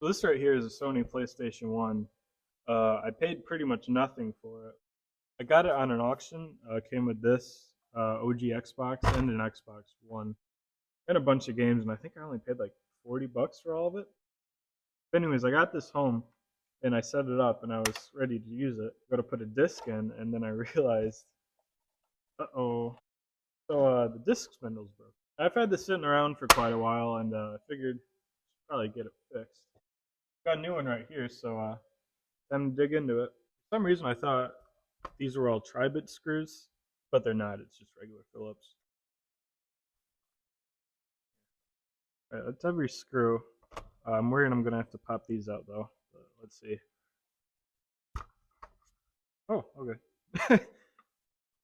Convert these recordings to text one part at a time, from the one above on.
So this right here is a Sony PlayStation 1. I paid pretty much nothing for it. I got it on an auction. Came with this OG Xbox and an Xbox One and a bunch of games, and I think I only paid like $40 for all of it. But anyways, I got this home and I set it up and I was ready to use it. Go to put a disc in, and then I realized, uh-oh. So the disc spindle's broke. I've had this sitting around for quite a while, and I figured I'd probably get it fixed. Got a new one right here, so time to dig into it. For some reason, I thought these were all tri-bit screws, but they're not. It's just regular Phillips. All right, that's every screw. I'm worried I'm gonna have to pop these out though. But let's see. Oh, okay. That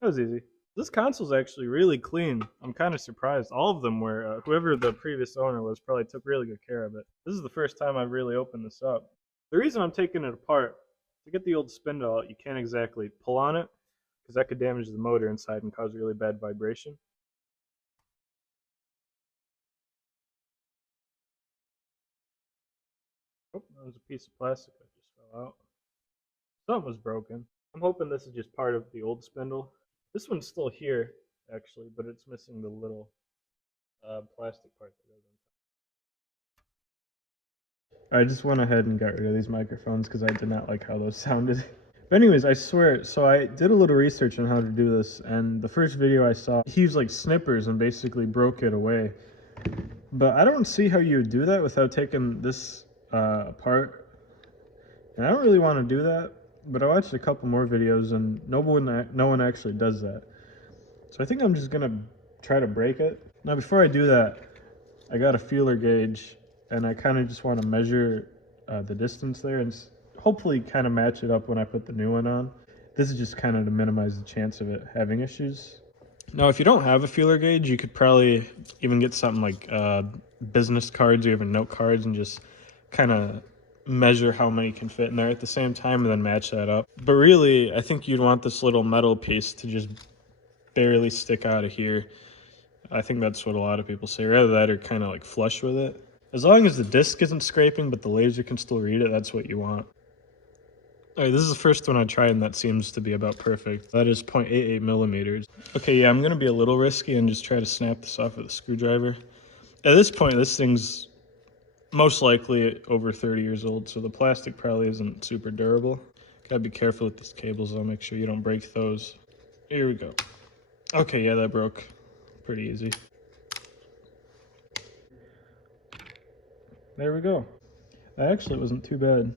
was easy. This console's actually really clean. I'm kind of surprised. All of them were. Whoever the previous owner was probably took really good care of it. This is the first time I've really opened this up. The reason I'm taking it apart, to get the old spindle out, you can't exactly pull on it, because that could damage the motor inside and cause really bad vibration. Oh, that was a piece of plastic that just fell out. Something was broken. I'm hoping this is just part of the old spindle. This one's still here, actually, but it's missing the little plastic part that goes on. I just went ahead and got rid of these microphones because I did not like how those sounded. But anyways, I swear, so I did a little research on how to do this, and the first video I saw, he used like snippers and basically broke it away. But I don't see how you would do that without taking this apart. And I don't really want to do that, but I watched a couple more videos and no one actually does that. So I think I'm just gonna try to break it. Now before I do that, I got a feeler gauge and I kind of just want to measure the distance there and hopefully kind of match it up when I put the new one on. This is just kind of to minimize the chance of it having issues. Now, if you don't have a feeler gauge, you could probably even get something like business cards or even note cards and just kind of measure how many can fit in there at the same time and then match that up. But really, I think you'd want this little metal piece to just barely stick out of here. I think that's what a lot of people say. Rather that or kind of like flush with it. As long as the disc isn't scraping but the laser can still read it, that's what you want. Alright, this is the first one I tried and that seems to be about perfect. That is 0.88 millimeters. Okay, yeah, I'm gonna be a little risky and just try to snap this off with a screwdriver. At this point, this thing's most likely over 30 years old, so the plastic probably isn't super durable. Gotta be careful with these cables though, make sure you don't break those. Here we go. Okay, yeah, that broke pretty easy. There we go. That actually wasn't too bad.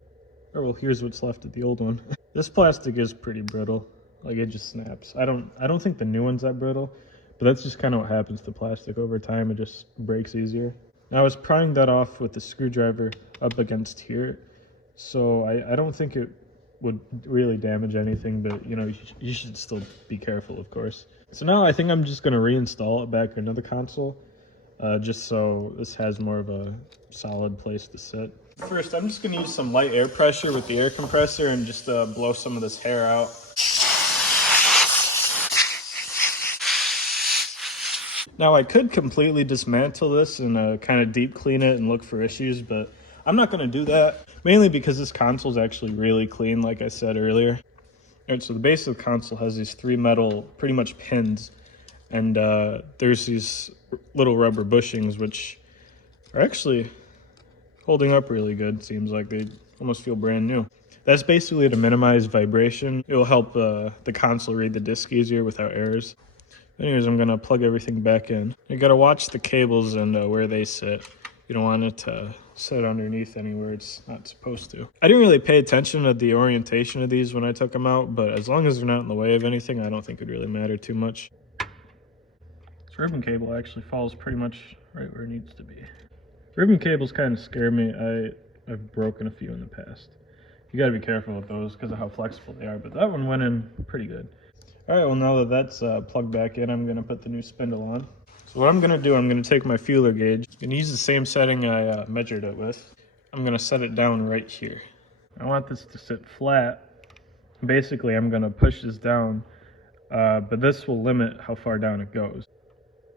Oh well, here's what's left of the old one. This plastic is pretty brittle. Like it just snaps. I don't think the new one's that brittle, but that's just kind of what happens to plastic over time. It just breaks easier. Now I was prying that off with the screwdriver up against here, so I don't think it would really damage anything, but you know, you should still be careful, of course. So now I think I'm just gonna reinstall it back into the console, just so this has more of a solid place to sit. First, I'm just gonna use some light air pressure with the air compressor and just blow some of this hair out. Now I could completely dismantle this and kind of deep clean it and look for issues, but I'm not going to do that, mainly because this console is actually really clean, like I said earlier. All right, so the base of the console has these 3 metal, pretty much pins, and there's these little rubber bushings, which are actually holding up really good. Seems like they almost feel brand new. That's basically to minimize vibration. It will help the console read the disc easier without errors. Anyways, I'm gonna plug everything back in. You gotta watch the cables and where they sit. You don't want it to sit underneath anywhere it's not supposed to. I didn't really pay attention to the orientation of these when I took them out, but as long as they're not in the way of anything, I don't think it really matter too much. This ribbon cable actually falls pretty much right where it needs to be. Ribbon cables kind of scare me. I've broken a few in the past. You gotta be careful with those because of how flexible they are, but that one went in pretty good. Alright, well now that that's plugged back in, I'm going to put the new spindle on. So what I'm going to do, I'm going to take my feeler gauge. I'm going to use the same setting I measured it with. I'm going to set it down right here. I want this to sit flat. Basically, I'm going to push this down, but this will limit how far down it goes.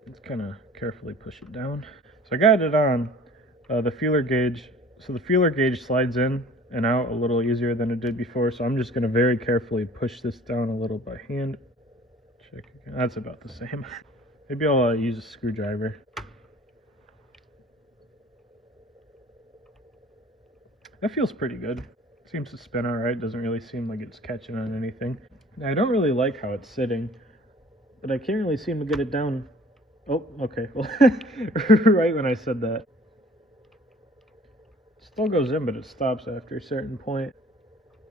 Let's kind of carefully push it down. So I got it on. The feeler gauge So the feeler gauge slides in and out a little easier than it did before, so I'm just going to very carefully push this down a little by hand. Check again. That's about the same. Maybe I'll use a screwdriver. That feels pretty good. Seems to spin alright, doesn't really seem like it's catching on anything. Now, I don't really like how it's sitting, but I can't really seem to get it down. Oh, okay. Well, right when I said that. It still goes in, but it stops after a certain point.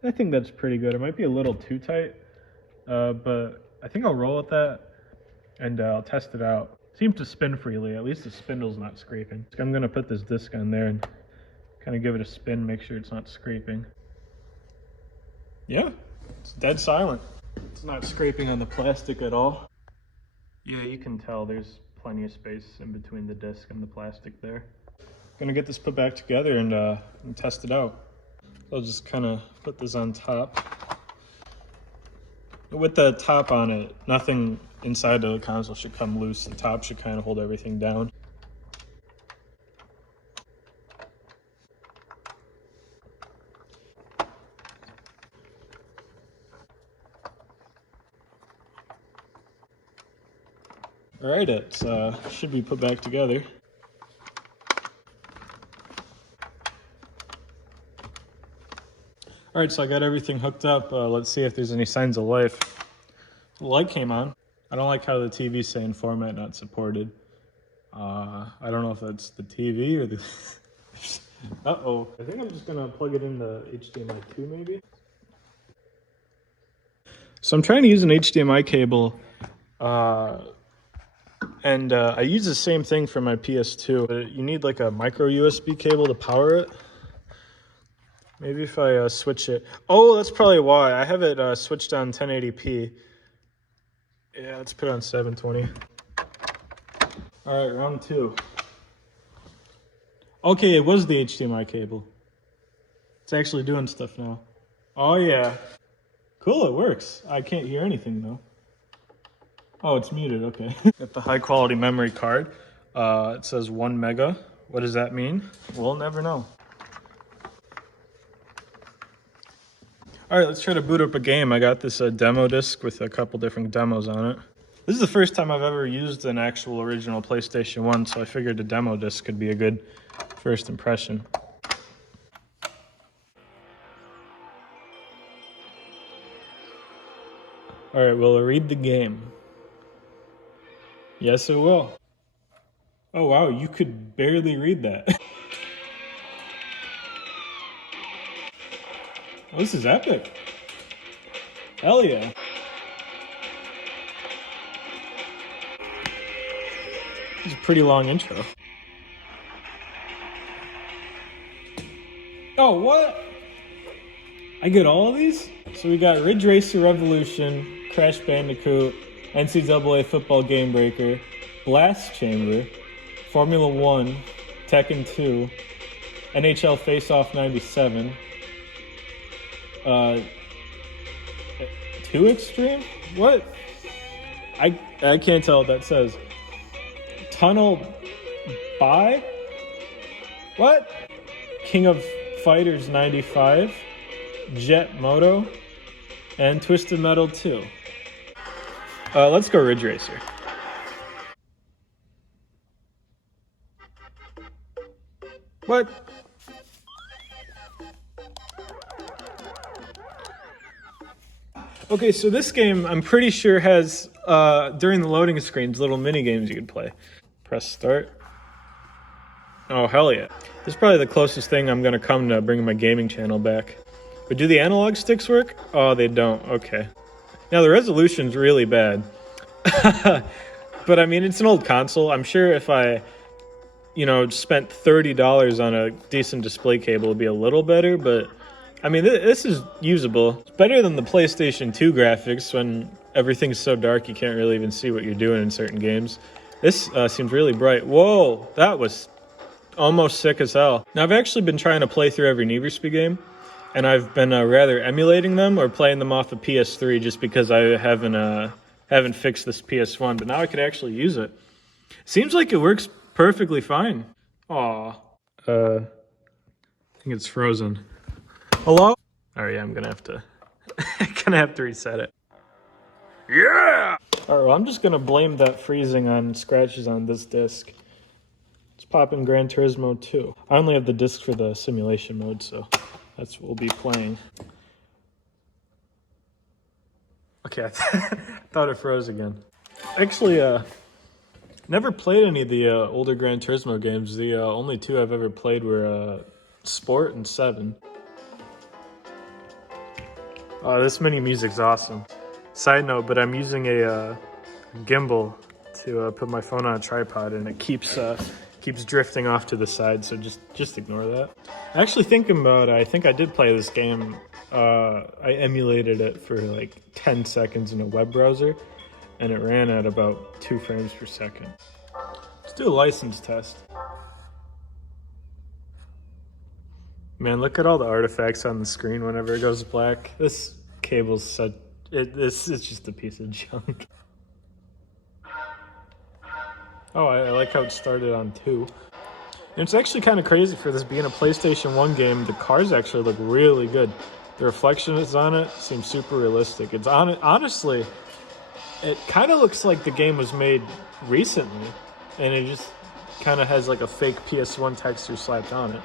I think that's pretty good. It might be a little too tight, but I think I'll roll with that, and I'll test it out. Seems to spin freely. At least the spindle's not scraping. I'm going to put this disc on there and kind of give it a spin, make sure it's not scraping. Yeah, it's dead silent. It's not scraping on the plastic at all. Yeah, you can tell there's plenty of space in between the disc and the plastic there. Gonna get this put back together and test it out. I'll just kind of put this on top. With the top on it, nothing inside of the console should come loose. The top should kind of hold everything down. All right, it should be put back together. All right, so I got everything hooked up. Let's see if there's any signs of life. The light came on. I don't like how the TV's saying format not supported. I don't know if that's the TV or the... Uh-oh. I think I'm just gonna plug it into HDMI 2 maybe. So I'm trying to use an HDMI cable. And I use the same thing for my PS2, but you need like a micro USB cable to power it. Maybe if I switch it. Oh, that's probably why. I have it switched on 1080p. Yeah, let's put it on 720. All right, round 2. Okay, it was the HDMI cable. It's actually doing stuff now. Oh yeah. Cool, it works. I can't hear anything though. Oh, it's muted, okay. Got the high quality memory card. It says 1 mega. What does that mean? We'll never know. All right, let's try to boot up a game. I got this demo disc with a couple different demos on it. This is the first time I've ever used an actual original PlayStation 1, so I figured the demo disc could be a good first impression. All right, will it read the game? Yes, it will. Oh, wow, you could barely read that. Oh, this is epic. Hell yeah. This is a pretty long intro. Oh, what? I get all of these? So we got Ridge Racer Revolution, Crash Bandicoot, NCAA Football Game Breaker, Blast Chamber, Formula 1, Tekken 2, NHL Face-Off 97, 2 Extreme? What? I can't tell what that says. Tunnel By? What? King of Fighters 95, Jet Moto, and Twisted Metal 2. Let's go Ridge Racer. What? Okay, so this game I'm pretty sure has, during the loading screens, little mini games you can play. Press start. Oh, hell yeah. This is probably the closest thing I'm gonna come to bringing my gaming channel back. But do the analog sticks work? Oh, they don't. Okay. Now, the resolution's really bad. But, I mean, it's an old console. I'm sure if I, spent $30 on a decent display cable, it would be a little better. But, I mean, this is usable. It's better than the PlayStation 2 graphics when everything's so dark you can't really even see what you're doing in certain games. This seems really bright. Whoa, that was almost sick as hell. Now, I've actually been trying to play through every Need for Speed game. And I've been rather emulating them or playing them off of PS3 just because I haven't fixed this PS1. But now I could actually use it. Seems like it works perfectly fine. Aw. think it's frozen. Hello? Oh yeah, I'm gonna have to reset it. Yeah! Alright, well, I'm just gonna blame that freezing on scratches on this disc. Let's pop in Gran Turismo 2. I only have the disc for the simulation mode, so that's what we'll be playing. Okay, I thought it froze again. Actually, never played any of the older Gran Turismo games. The only two I've ever played were Sport and 7. Oh, this mini music's awesome. Side note, but I'm using a gimbal to put my phone on a tripod, and it keeps drifting off to the side, so just ignore that. Actually, thinking about it, I think I did play this game. I emulated it for like 10 seconds in a web browser, and it ran at about 2 frames per second. Let's do a license test. Man, look at all the artifacts on the screen whenever it goes black. This cable's such... This is just a piece of junk. Oh, I like how it started on 2. And it's actually kind of crazy for this being a PlayStation 1 game. The cars actually look really good. The reflections on it seem super realistic. It's honestly, it kind of looks like the game was made recently, and it just kind of has like a fake PS1 texture slapped on it.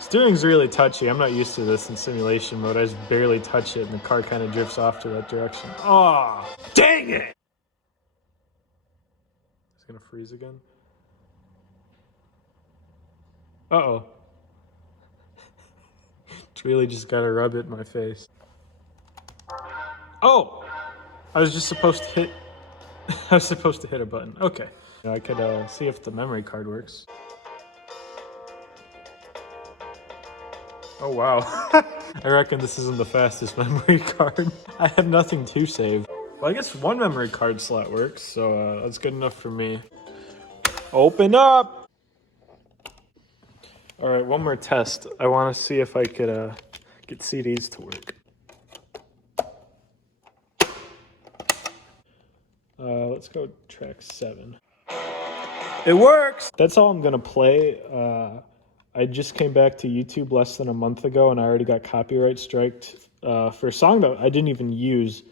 Steering's really touchy. I'm not used to this in simulation mode. I just barely touch it, and the car kind of drifts off to that direction. Oh, dang it! It's gonna freeze again. Uh-oh. It's really just gotta rub it in my face. Oh! I was just supposed to hit... I was supposed to hit a button. Okay. I could see if the memory card works. Oh, wow. I reckon this isn't the fastest memory card. I have nothing to save. Well, I guess one memory card slot works, so that's good enough for me. Open up! All right, one more test. I want to see if I could get CDs to work. Let's go track 7. It works! That's all I'm gonna play. I just came back to YouTube less than a month ago, and I already got copyright striked for a song that I didn't even use.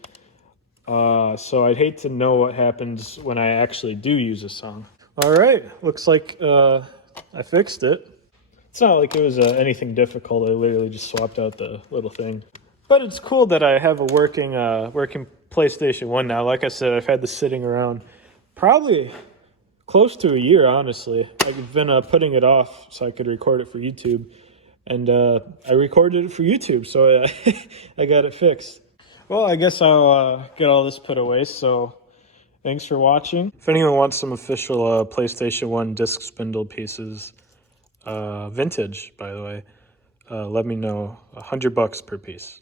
So I'd hate to know what happens when I actually do use a song. All right, looks like I fixed it. It's not like it was anything difficult. I literally just swapped out the little thing. But it's cool that I have a working PlayStation 1 now. Like I said, I've had this sitting around probably close to a year, honestly. I've been putting it off so I could record it for YouTube. And I recorded it for YouTube, so I got it fixed. Well, I guess I'll get all this put away, so thanks for watching. If anyone wants some official PlayStation 1 disc spindle pieces, vintage, by the way, let me know. $100 per piece.